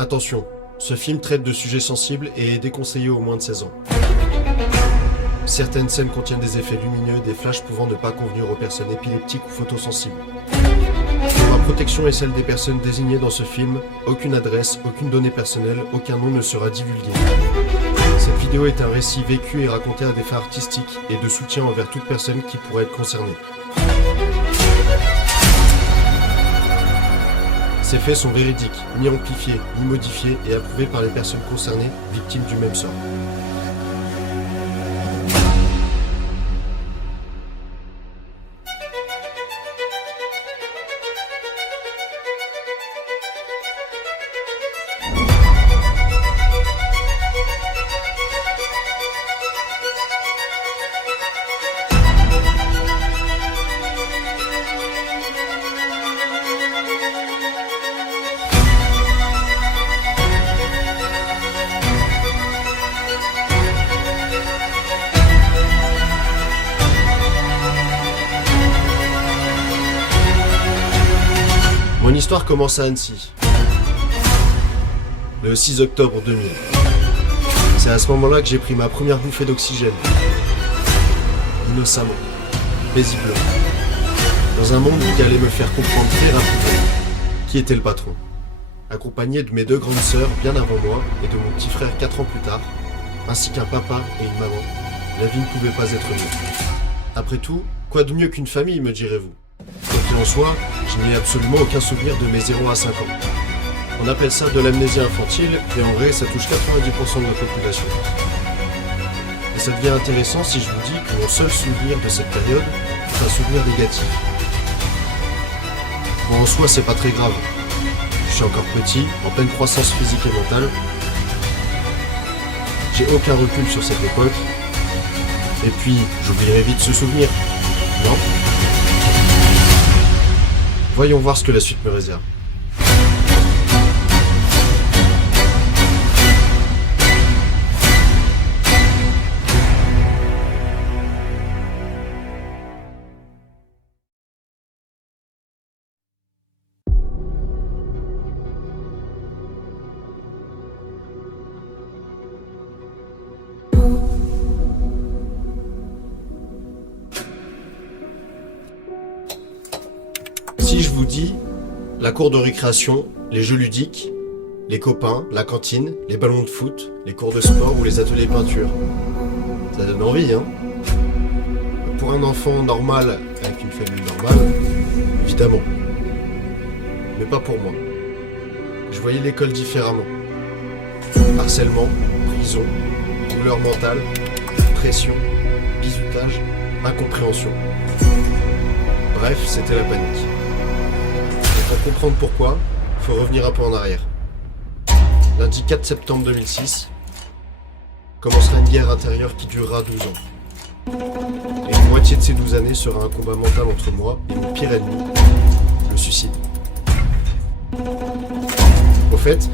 Attention, ce film traite de sujets sensibles et est déconseillé aux moins de 16 ans. Certaines scènes contiennent des effets lumineux, des flashs pouvant ne pas convenir aux personnes épileptiques ou photosensibles. Pour ma protection et celle des personnes désignées dans ce film, aucune adresse, aucune donnée personnelle, aucun nom ne sera divulgué. Cette vidéo est un récit vécu et raconté à des fins artistiques et de soutien envers toute personne qui pourrait être concernée. Ces faits sont véridiques, ni amplifiés, ni modifiés et approuvés par les personnes concernées, victimes du même sort. Mon histoire commence à Annecy, le 6 octobre 2000. C'est à ce moment-là que j'ai pris ma première bouffée d'oxygène. Innocemment, paisiblement, dans un monde qui allait me faire comprendre très rapidement qui était le patron. Accompagné de mes deux grandes sœurs bien avant moi et de mon petit frère 4 ans plus tard, ainsi qu'un papa et une maman, la vie ne pouvait pas être mieux. Après tout, quoi de mieux qu'une famille, me direz-vous? Quoi qu'il en soit, je n'ai absolument aucun souvenir de mes 0 à 5 ans. On appelle ça de l'amnésie infantile, et en vrai, ça touche 90% de la population. Et ça devient intéressant si je vous dis que mon seul souvenir de cette période est un souvenir négatif. Bon, en soi, c'est pas très grave. Je suis encore petit, en pleine croissance physique et mentale. J'ai aucun recul sur cette époque. Et puis, j'oublierai vite ce souvenir. Non ? Voyons voir ce que la suite me réserve. Si je vous dis la cour de récréation, les jeux ludiques, les copains, la cantine, les ballons de foot, les cours de sport ou les ateliers peinture, ça donne envie, hein? Pour un enfant normal, avec une famille normale, évidemment. Mais pas pour moi. Je voyais l'école différemment. Harcèlement, prison, douleur mentale, pression, bizutage, incompréhension. Bref, c'était la panique. Pour comprendre pourquoi, il faut revenir un peu en arrière. Lundi 4 septembre 2006, commencera une guerre intérieure qui durera 12 ans. Et la moitié de ces 12 années sera un combat mental entre moi et mon pire ennemi, le suicide. Au fait,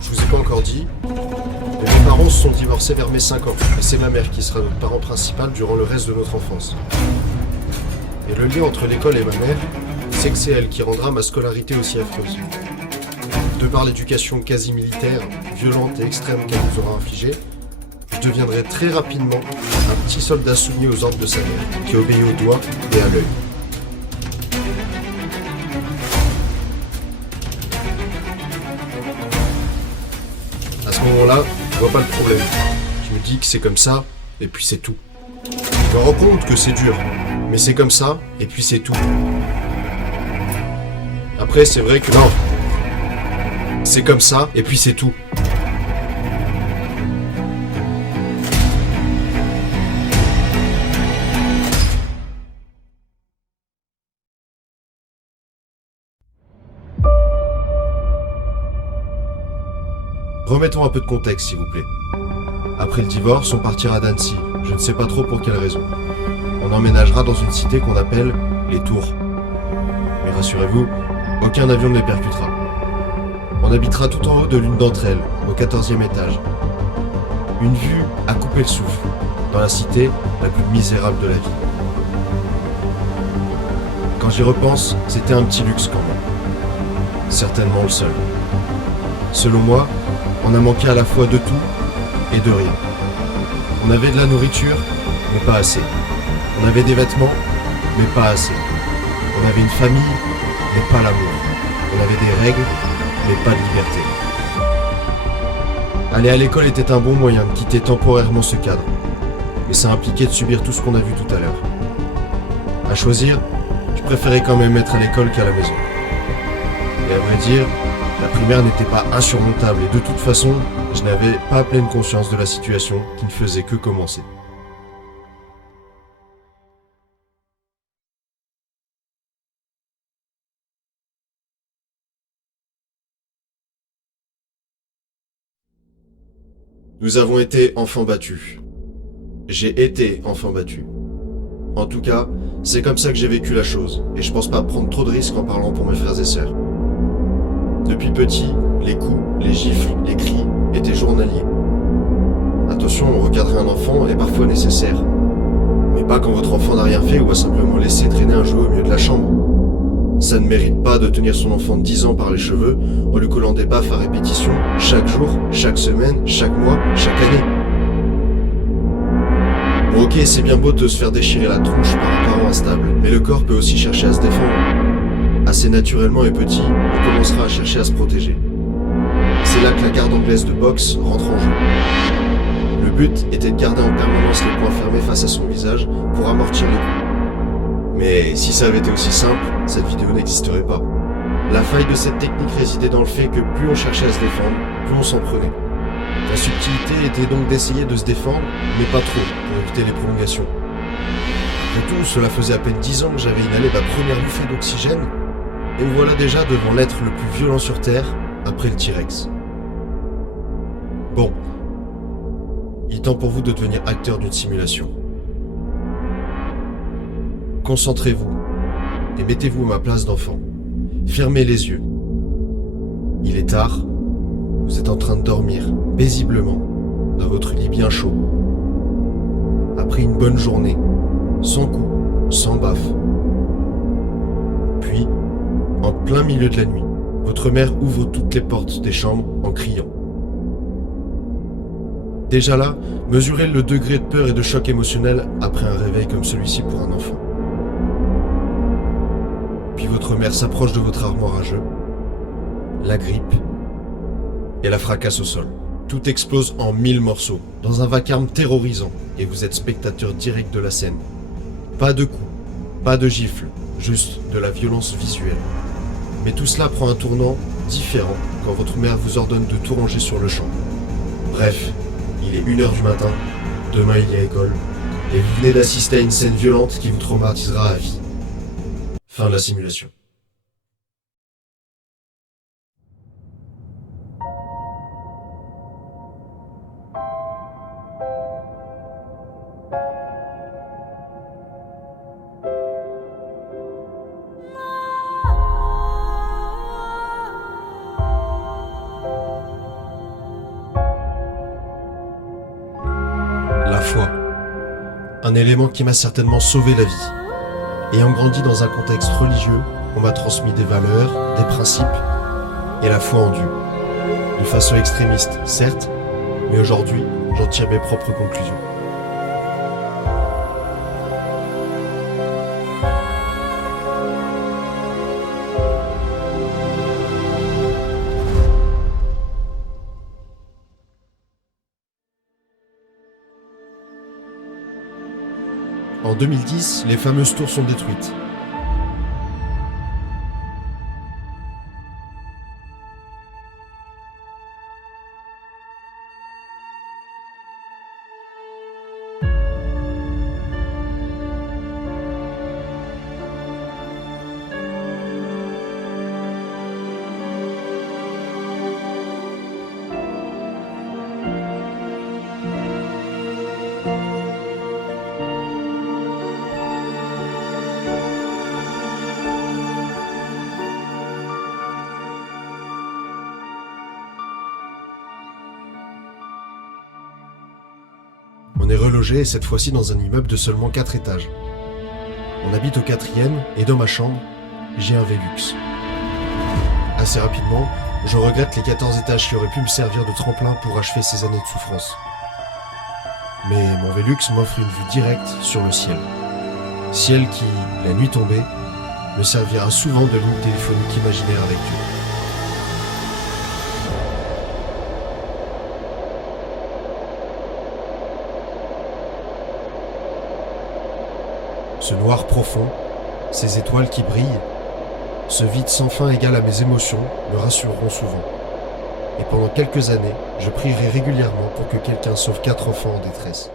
je vous ai pas encore dit, mais mes parents se sont divorcés vers mes 5 ans, et c'est ma mère qui sera notre parent principal durant le reste de notre enfance. Et le lien entre l'école et ma mère, c'est que c'est elle qui rendra ma scolarité aussi affreuse. De par l'éducation quasi militaire, violente et extrême qu'elle nous aura infligée, je deviendrai très rapidement un petit soldat soumis aux ordres de sa mère, qui obéit au doigt et à l'œil. À ce moment-là, je vois pas le problème. Je me dis que c'est comme ça, et puis c'est tout. Je me rends compte que c'est dur, mais c'est comme ça, et puis c'est tout. Après, c'est vrai que non. C'est comme ça, et puis c'est tout. Remettons un peu de contexte, s'il vous plaît. Après le divorce, on partira d'Annecy. Je ne sais pas trop pour quelle raison. On emménagera dans une cité qu'on appelle les Tours. Mais rassurez-vous, aucun avion ne les percutera. On habitera tout en haut de l'une d'entre elles, au 14e étage. Une vue à couper le souffle, dans la cité la plus misérable de la ville. Quand j'y repense, c'était un petit luxe quand même. Certainement le seul. Selon moi, on a manqué à la fois de tout et de rien. On avait de la nourriture, mais pas assez. On avait des vêtements, mais pas assez. On avait une famille, mais pas l'amour. On avait des règles, mais pas de liberté. Aller à l'école était un bon moyen de quitter temporairement ce cadre. Mais ça impliquait de subir tout ce qu'on a vu tout à l'heure. À choisir, je préférais quand même être à l'école qu'à la maison. Et à vrai dire, la primaire n'était pas insurmontable et de toute façon, je n'avais pas pleine conscience de la situation qui ne faisait que commencer. Nous avons été enfants battus. J'ai été enfant battu. En tout cas, c'est comme ça que j'ai vécu la chose, et je pense pas prendre trop de risques en parlant pour mes frères et sœurs. Depuis petit, les coups, les gifles, les cris étaient journaliers. Attention, recadrer un enfant est parfois nécessaire. Mais pas quand votre enfant n'a rien fait ou a simplement laissé traîner un jouet au milieu de la chambre. Ça ne mérite pas de tenir son enfant de 10 ans par les cheveux en lui collant des baffes à répétition chaque jour, chaque semaine, chaque mois, chaque année. Bon ok, c'est bien beau de se faire déchirer la tronche par un parent instable, mais le corps peut aussi chercher à se défendre. Assez naturellement et petit, on commencera à chercher à se protéger. C'est là que la garde anglaise de boxe rentre en jeu. Le but était de garder en permanence les poings fermés face à son visage pour amortir les coups. Mais si ça avait été aussi simple, cette vidéo n'existerait pas. La faille de cette technique résidait dans le fait que plus on cherchait à se défendre, plus on s'en prenait. La subtilité était donc d'essayer de se défendre, mais pas trop, pour éviter les prolongations. Après tout, cela faisait à peine 10 ans que j'avais inhalé ma première bouffée d'oxygène, et me voilà déjà devant l'être le plus violent sur Terre, après le T-Rex. Bon, il est temps pour vous de devenir acteur d'une simulation. Concentrez-vous et mettez-vous à ma place d'enfant. Fermez les yeux. Il est tard, vous êtes en train de dormir paisiblement dans votre lit bien chaud. Après une bonne journée, sans coups, sans baffe. Puis, en plein milieu de la nuit, votre mère ouvre toutes les portes des chambres en criant. Déjà là, mesurez le degré de peur et de choc émotionnel après un réveil comme celui-ci pour un enfant. Puis votre mère s'approche de votre armoire à jeux, la grippe et la fracasse au sol. Tout explose en 1000 morceaux, dans un vacarme terrorisant, et vous êtes spectateur direct de la scène. Pas de coups, pas de gifles, juste de la violence visuelle. Mais tout cela prend un tournant différent quand votre mère vous ordonne de tout ranger sur le champ. Bref, il est 1h du matin, demain il y a école, et vous venez d'assister à une scène violente qui vous traumatisera à vie. Fin de la simulation. La foi. Un élément qui m'a certainement sauvé la vie. Ayant grandi dans un contexte religieux, on m'a transmis des valeurs, des principes et la foi en Dieu. De façon extrémiste, certes, mais aujourd'hui, j'en tire mes propres conclusions. En 2010, les fameuses tours sont détruites. On est relogé, cette fois-ci dans un immeuble de seulement 4 étages. On habite au 4e et dans ma chambre, j'ai un Velux. À assez rapidement, je regrette les 14 étages qui auraient pu me servir de tremplin pour achever ces années de souffrance. Mais mon Velux m'offre une vue directe sur le ciel. Ciel qui, la nuit tombée, me servira souvent de ligne téléphonique imaginaire avec Dieu. Ce noir profond, ces étoiles qui brillent, ce vide sans fin égal à mes émotions me rassureront souvent. Et pendant quelques années, je prierai régulièrement pour que quelqu'un sauve 4 enfants en détresse.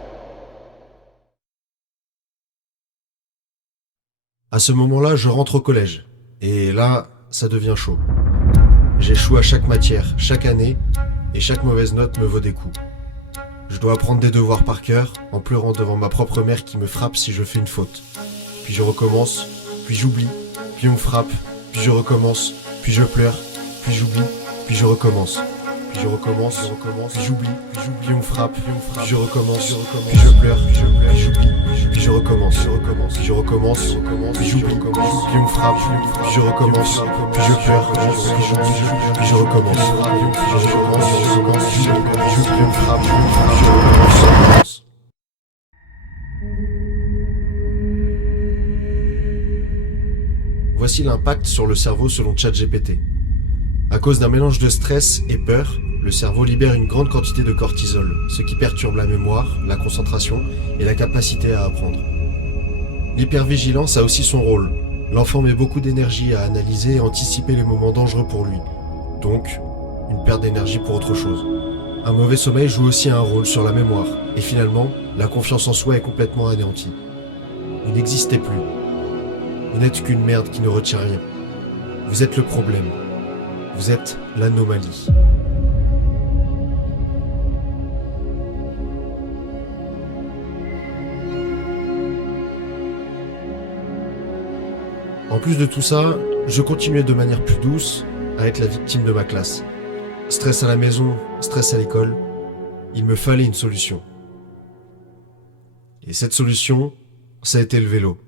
À ce moment-là, je rentre au collège. Et là, ça devient chaud. J'échoue à chaque matière, chaque année, et chaque mauvaise note me vaut des coups. Je dois apprendre des devoirs par cœur, en pleurant devant ma propre mère qui me frappe si je fais une faute. Puis je recommence, puis j'oublie, puis on me frappe, puis je recommence, puis je pleure, puis j'oublie, puis je recommence. Puis je recommence, puis j'oublie, puis on me frappe, puis je recommence, puis je pleure, puis j'oublie, puis je recommence, puis je recommence, puis j'oublie, puis on me frappe, puis je recommence, puis je pleure, puis j'oublie, puis je recommence, puis je recommence, puis j'oublie, on me frappe, puis je recommence. Voici l'impact sur le cerveau selon ChatGPT. À cause d'un mélange de stress et peur, le cerveau libère une grande quantité de cortisol, ce qui perturbe la mémoire, la concentration et la capacité à apprendre. L'hypervigilance a aussi son rôle. L'enfant met beaucoup d'énergie à analyser et anticiper les moments dangereux pour lui. Donc, une perte d'énergie pour autre chose. Un mauvais sommeil joue aussi un rôle sur la mémoire. Et finalement, la confiance en soi est complètement anéantie. Vous n'existez plus. Vous n'êtes qu'une merde qui ne retient rien. Vous êtes le problème. Vous êtes l'anomalie. En plus de tout ça, je continuais de manière plus douce à être la victime de ma classe. Stress à la maison, stress à l'école. Il me fallait une solution. Et cette solution, ça a été le vélo.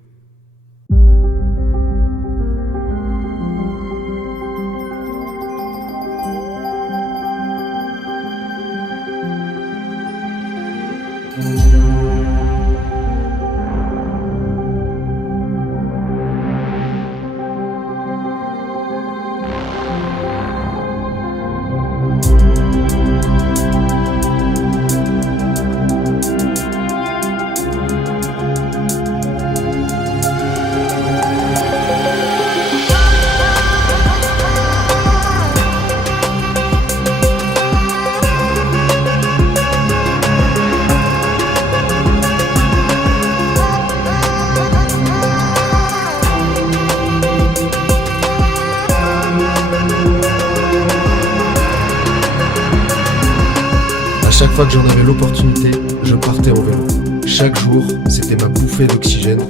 Chaque fois que j'en avais l'opportunité, je partais en vélo. Chaque jour, c'était ma bouffée d'oxygène,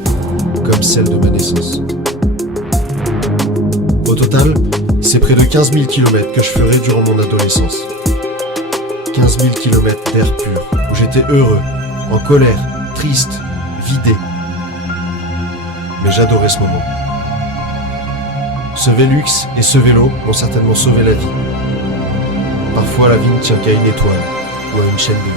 comme celle de ma naissance. Au total, c'est près de 15 000 km que je ferai durant mon adolescence. 15 000 km d'air pur, où j'étais heureux, en colère, triste, vidé. Mais j'adorais ce moment. Ce Velux et ce vélo m'ont certainement sauvé la vie. Parfois, la vie ne tient qu'à une étoile ou à une chaîne de vélo.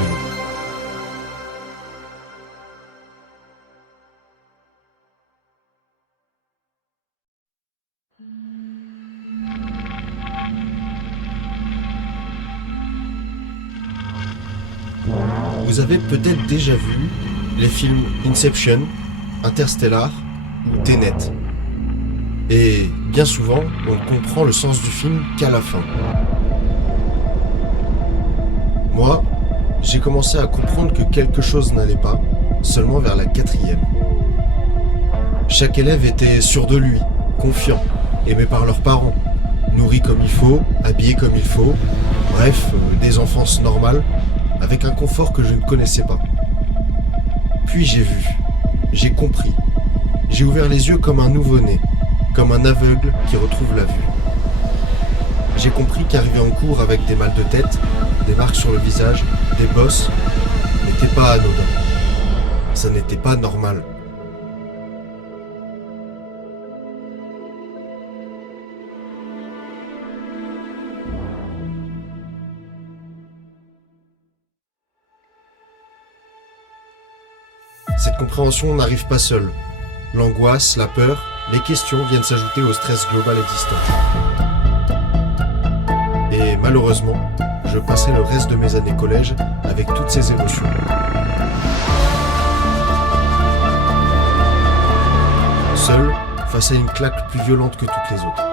Vous avez peut-être déjà vu les films Inception, Interstellar ou Tenet. Et bien souvent, on ne comprend le sens du film qu'à la fin. Moi, j'ai commencé à comprendre que quelque chose n'allait pas, seulement vers la 4e. Chaque élève était sûr de lui, confiant, aimé par leurs parents, nourri comme il faut, habillé comme il faut, bref, des enfances normales, avec un confort que je ne connaissais pas. Puis j'ai vu, j'ai compris, j'ai ouvert les yeux comme un nouveau-né, comme un aveugle qui retrouve la vue. J'ai compris qu'arriver en cours avec des mal de tête, des marques sur le visage, des bosses, n'était pas anodin. Ça n'était pas normal. Cette compréhension n'arrive pas seule. L'angoisse, la peur, les questions viennent s'ajouter au stress global existant. Et malheureusement, je passais le reste de mes années collège avec toutes ces émotions. Seul, face à une claque plus violente que toutes les autres.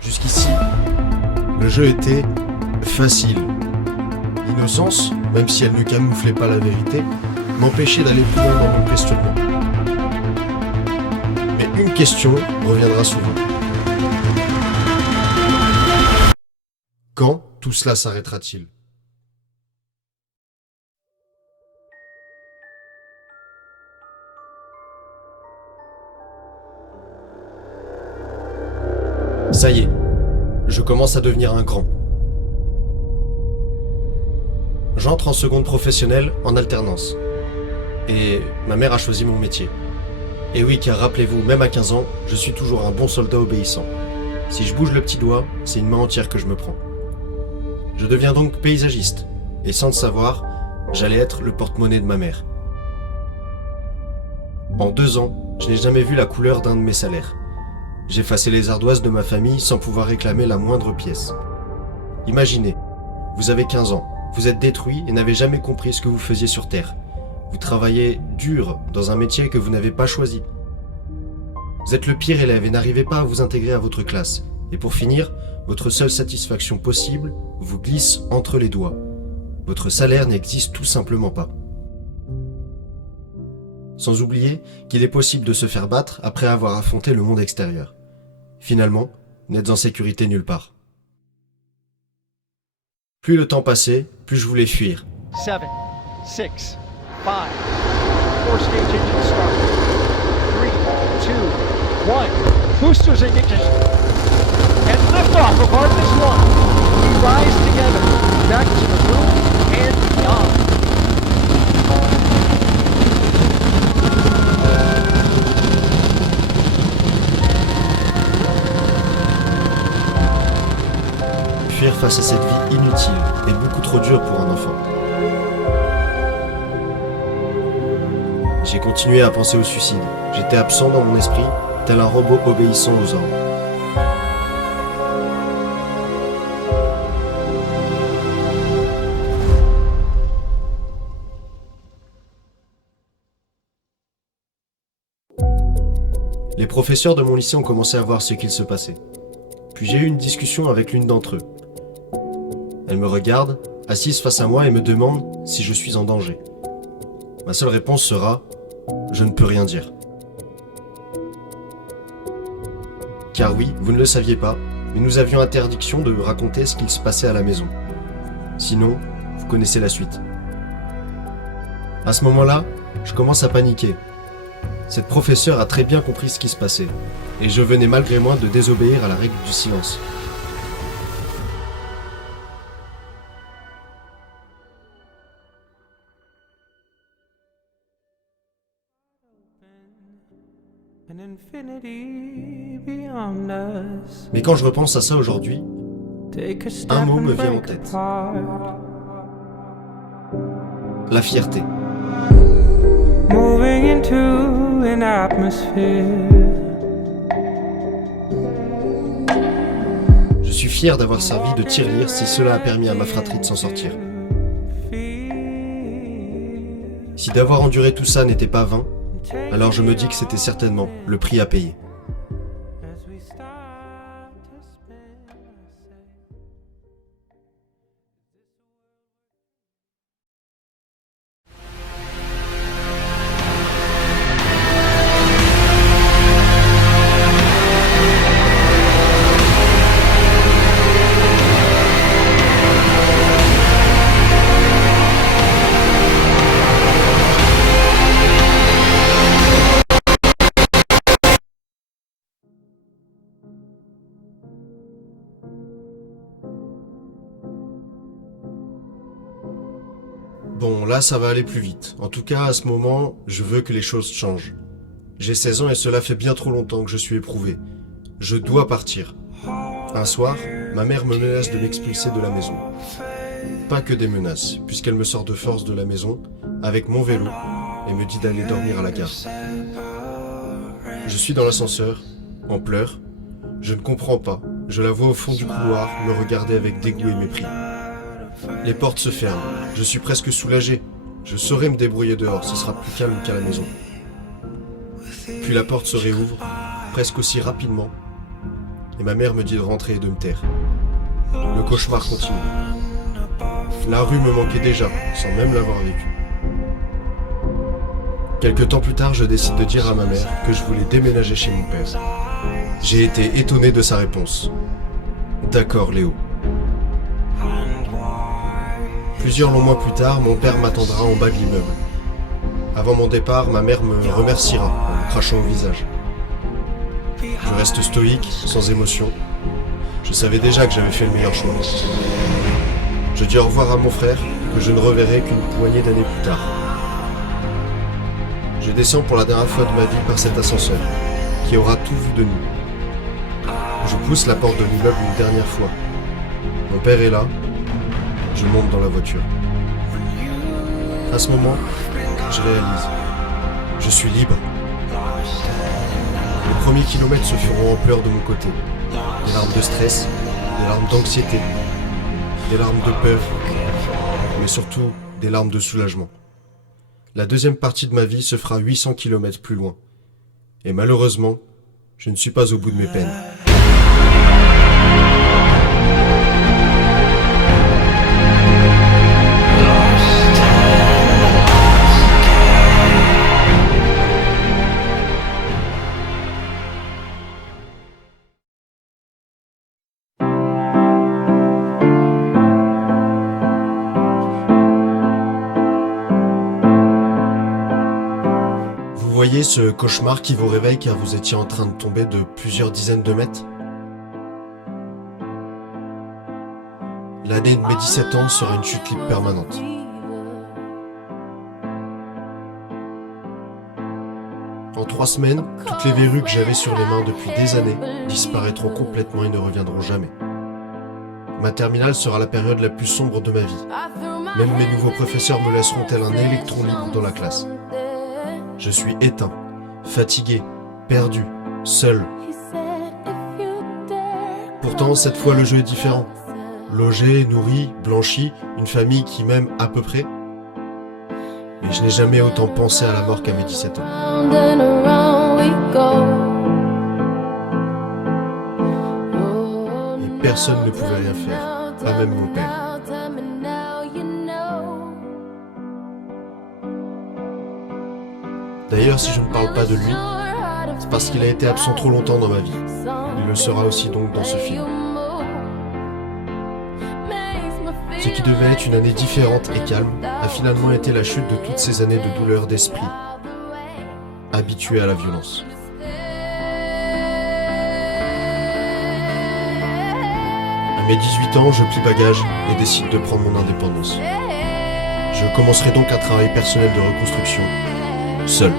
Jusqu'ici, le jeu était facile. L'innocence, même si elle ne camouflait pas la vérité, m'empêchait d'aller plus loin dans mon questionnement. Mais une question reviendra souvent. Quand tout cela s'arrêtera-t-il ? Ça y est, je commence à devenir un grand. J'entre en seconde professionnelle en alternance. Et ma mère a choisi mon métier. Et oui, car rappelez-vous, même à 15 ans, je suis toujours un bon soldat obéissant. Si je bouge le petit doigt, c'est une main entière que je me prends. Je deviens donc paysagiste. Et sans le savoir, j'allais être le porte-monnaie de ma mère. En 2 ans, je n'ai jamais vu la couleur d'un de mes salaires. J'effaçais les ardoises de ma famille sans pouvoir réclamer la moindre pièce. Imaginez, vous avez 15 ans, vous êtes détruit et n'avez jamais compris ce que vous faisiez sur Terre. Vous travaillez dur dans un métier que vous n'avez pas choisi. Vous êtes le pire élève et n'arrivez pas à vous intégrer à votre classe. Et pour finir, votre seule satisfaction possible vous glisse entre les doigts. Votre salaire n'existe tout simplement pas. Sans oublier qu'il est possible de se faire battre après avoir affronté le monde extérieur. Finalement, vous n'êtes en sécurité nulle part. Plus le temps passait, plus je voulais fuir. 7, 6, 5, 4 stage engine start. 3, 2, 1. Boosters ignition. And liftoff of Artemis 1. We rise together back to the moon and beyond. Fuir face à cette vie inutile est beaucoup trop dur pour un enfant. J'ai continué à penser au suicide. J'étais absent dans mon esprit, tel un robot obéissant aux ordres. Les professeurs de mon lycée ont commencé à voir ce qu'il se passait. Puis j'ai eu une discussion avec l'une d'entre eux. Elle me regarde, assise face à moi et me demande si je suis en danger. Ma seule réponse sera « Je ne peux rien dire ». Car oui, vous ne le saviez pas, mais nous avions interdiction de raconter ce qu'il se passait à la maison. Sinon, vous connaissez la suite. À ce moment-là, je commence à paniquer. Cette professeure a très bien compris ce qui se passait, et je venais malgré moi de désobéir à la règle du silence. Mais quand je repense à ça aujourd'hui, un mot me vient en tête. La fierté. Moving into an atmosphere. Je suis fier d'avoir servi de tirelire si cela a permis à ma fratrie de s'en sortir. Si d'avoir enduré tout ça n'était pas vain, alors je me dis que c'était certainement le prix à payer. Bon, là ça va aller plus vite. En tout cas, à ce moment, je veux que les choses changent. J'ai 16 ans et cela fait bien trop longtemps que je suis éprouvé. Je dois partir. Un soir, ma mère me menace de m'expulser de la maison. Pas que des menaces, puisqu'elle me sort de force de la maison, avec mon vélo, et me dit d'aller dormir à la gare. Je suis dans l'ascenseur, en pleurs. Je ne comprends pas. Je la vois au fond du couloir, me regarder avec dégoût et mépris. Les portes se ferment. Je suis presque soulagé. Je saurai me débrouiller dehors, ce sera plus calme qu'à la maison. Puis la porte se réouvre, presque aussi rapidement, et ma mère me dit de rentrer et de me taire. Le cauchemar continue. La rue me manquait déjà, sans même l'avoir vécue. Quelque temps plus tard, je décide de dire à ma mère que je voulais déménager chez mon père. J'ai été étonné de sa réponse. D'accord, Léo. Plusieurs longs mois plus tard, mon père m'attendra en bas de l'immeuble. Avant mon départ, ma mère me remerciera en me crachant au visage. Je reste stoïque, sans émotion. Je savais déjà que j'avais fait le meilleur choix. Je dis au revoir à mon frère, que je ne reverrai qu'une poignée d'années plus tard. Je descends pour la dernière fois de ma vie par cet ascenseur, qui aura tout vu de nous. Je pousse la porte de l'immeuble une dernière fois. Mon père est là. Je monte dans la voiture. À ce moment, je réalise. Je suis libre. Les premiers kilomètres se feront en pleurs de mon côté. Des larmes de stress, des larmes d'anxiété, des larmes de peur, mais surtout des larmes de soulagement. La deuxième partie de ma vie se fera 800 km plus loin. Et malheureusement, je ne suis pas au bout de mes peines. Vous voyez ce cauchemar qui vous réveille car vous étiez en train de tomber de plusieurs dizaines de mètres? L'année de mes 17 ans sera une chute libre permanente. En 3 semaines, toutes les verrues que j'avais sur les mains depuis des années disparaîtront complètement et ne reviendront jamais. Ma terminale sera la période la plus sombre de ma vie. Même mes nouveaux professeurs me laisseront tel un électron libre dans la classe. Je suis éteint, fatigué, perdu, seul. Pourtant, cette fois, le jeu est différent. Logé, nourri, blanchi, une famille qui m'aime à peu près. Mais je n'ai jamais autant pensé à la mort qu'à mes 17 ans. Et personne ne pouvait rien faire, pas même mon père. D'ailleurs, si je ne parle pas de lui, c'est parce qu'il a été absent trop longtemps dans ma vie. Il le sera aussi donc dans ce film. Ce qui devait être une année différente et calme a finalement été la chute de toutes ces années de douleur d'esprit, habitué à la violence. À mes 18 ans, je plie bagage et décide de prendre mon indépendance. Je commencerai donc un travail personnel de reconstruction, seul.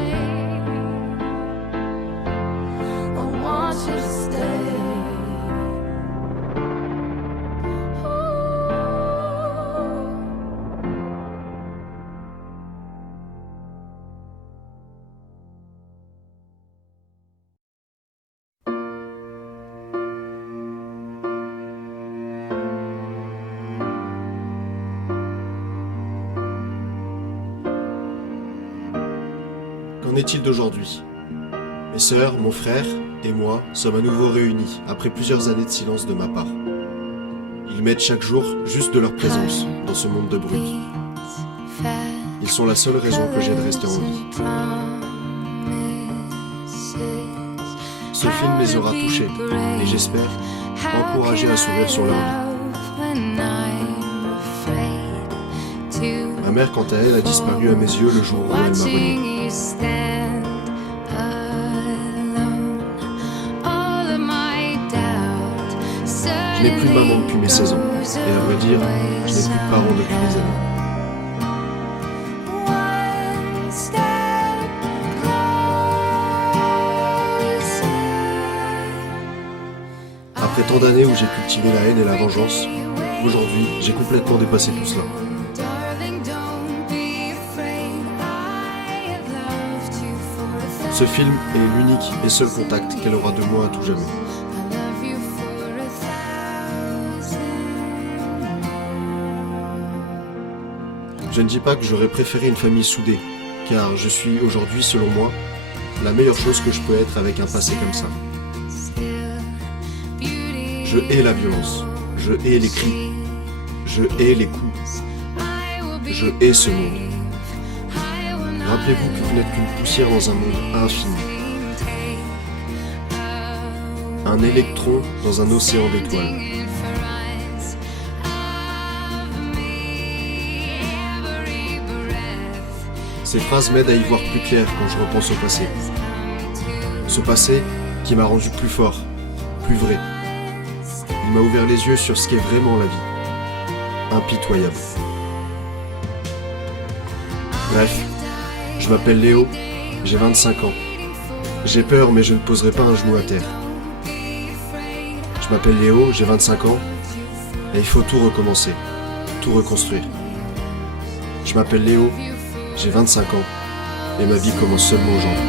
Qu'en est-il d'aujourd'hui? Mes sœurs, mon frère et moi sommes à nouveau réunis après plusieurs années de silence de ma part. Ils m'aident chaque jour juste de leur présence dans ce monde de brut. Ils sont la seule raison que j'ai de rester en vie. Ce film les aura touchés et j'espère encouragés à s'ouvrir sur leur vie. Ma mère, quant à elle, a disparu à mes yeux le jour où elle m'a renié. Je n'ai plus de maman depuis mes 16 ans, et à vrai dire, je n'ai plus de parents depuis des années. tant d'années où j'ai cultivé la haine et la vengeance, aujourd'hui, j'ai complètement dépassé tout cela. Ce film est l'unique et seul contact qu'elle aura de moi à tout jamais. Je ne dis pas que j'aurais préféré une famille soudée, car je suis aujourd'hui, selon moi, la meilleure chose que je peux être avec un passé comme ça. Je hais la violence, je hais les cris, je hais les coups, je hais ce monde. Rappelez-vous que vous n'êtes qu'une poussière dans un monde infini. Un électron dans un océan d'étoiles. Ces phrases m'aident à y voir plus clair quand je repense au passé. Ce passé qui m'a rendu plus fort, plus vrai. Il m'a ouvert les yeux sur ce qu'est vraiment la vie. Impitoyable. Bref, je m'appelle Léo, j'ai 25 ans. J'ai peur mais je ne poserai pas un genou à terre. Je m'appelle Léo, j'ai 25 ans, et il faut tout recommencer, tout reconstruire. Je m'appelle Léo, j'ai 25 ans, et ma vie commence seulement aujourd'hui.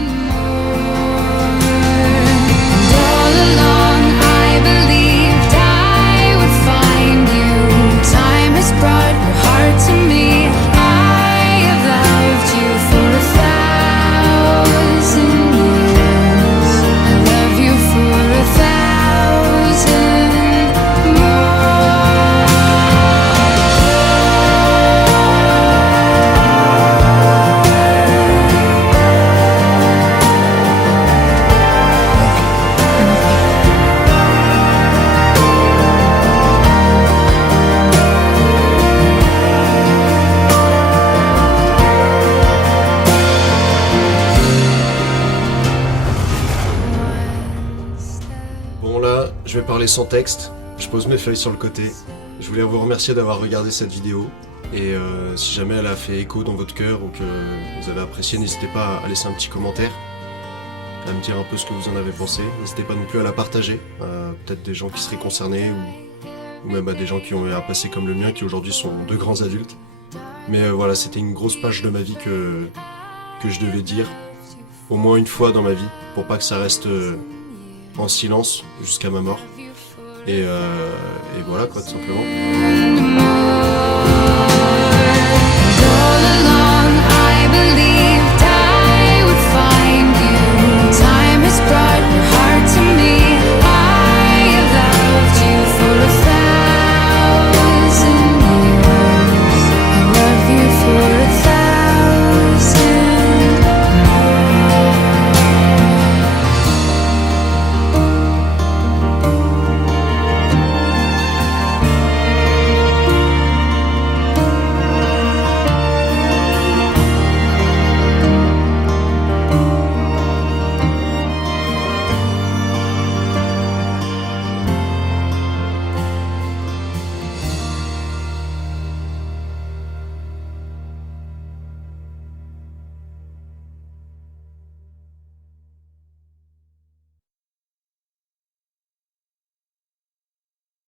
Je vais parler sans texte, je pose mes feuilles sur le côté. Je voulais vous remercier d'avoir regardé cette vidéo et si jamais elle a fait écho dans votre cœur ou que vous avez apprécié, n'hésitez pas à laisser un petit commentaire, à me dire un peu ce que vous en avez pensé. N'hésitez pas non plus à la partager, peut-être des gens qui seraient concernés ou même à des gens qui ont eu un passé comme le mien qui aujourd'hui sont de grands adultes. Mais voilà, c'était une grosse page de ma vie que je devais dire au moins une fois dans ma vie pour pas que ça reste en silence jusqu'à ma mort et voilà quoi, tout simplement.